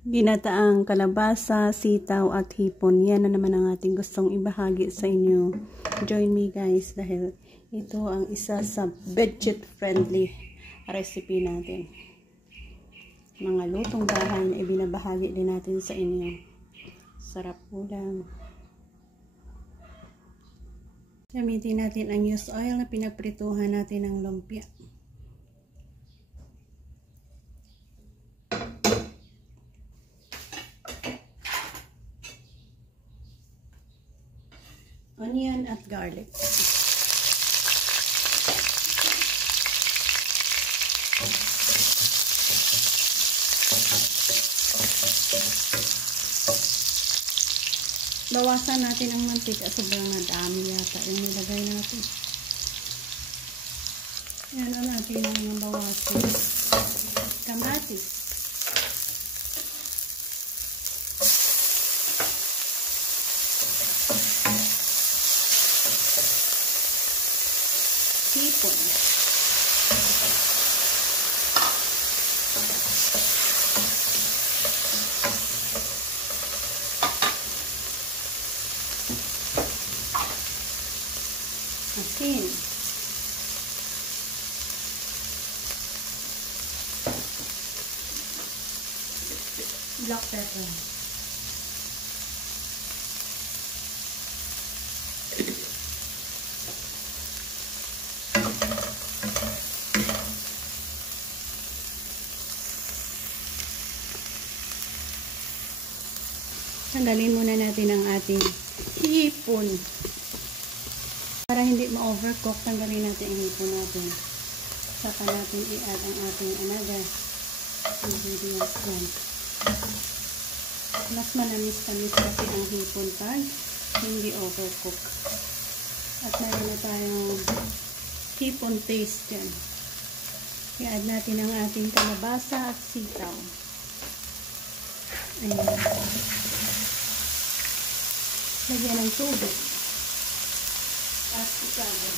Ginataang kalabasa, sitaw at hipon. Yan na naman ang ating gustong ibahagi sa inyo. Join me guys dahil ito ang isa sa budget friendly recipe natin. Mga lutong bahay na ibinabahagi din natin sa inyo. Sarap ulam. Gamitin natin ang used oil na pinagprituhan natin ng lumpia. Onion at garlic. Bawasan natin ang mantika, sobrang nadami yata yung nilagay natin. Yan ang natin yung bawasan. Kamatis. Hipon. Asin. Black pepper. Tanggalin muna natin ang ating hipon. Para hindi ma-overcook, tanggalin natin ang hipon natin. Saka natin i-add ang ating another ingredients dyan. Mas manamis-tamis kasi ang hipon pag hindi overcook. At meron na tayong hipon paste dyan. I-add natin ang ating kalabasa at sitaw. Ayan. Lagyan ng tubig. At isagin.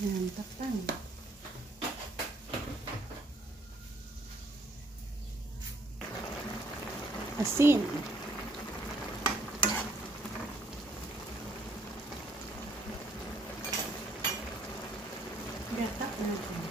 Yan, takpan. Asin. Gatak natin.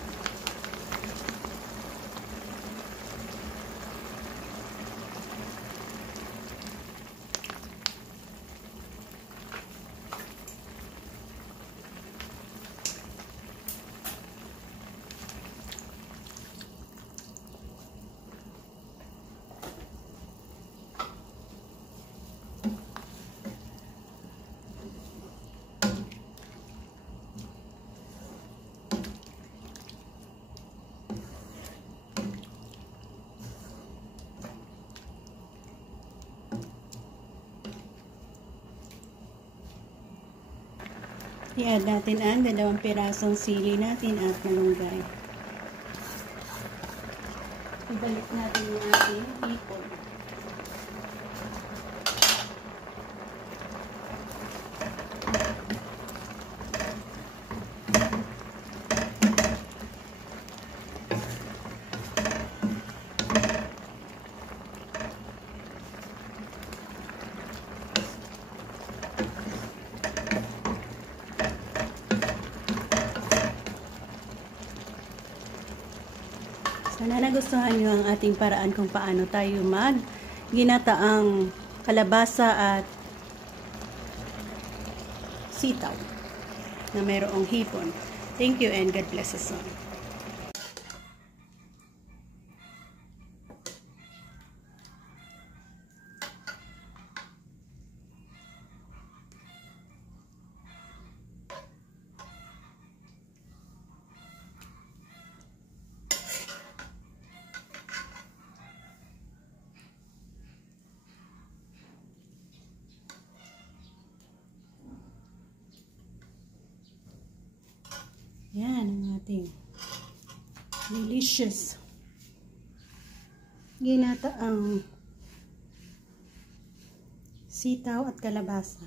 I-add natin ang 2 pirasong sili natin at malunggay. Ibalik natin yung ating hipon. Sana nagustuhan nyo ang ating paraan kung paano tayo ginataang kalabasa at sitaw na mayroong hipon. Thank you and God bless us all. Yan ang ating delicious ginataang sitaw at kalabasa.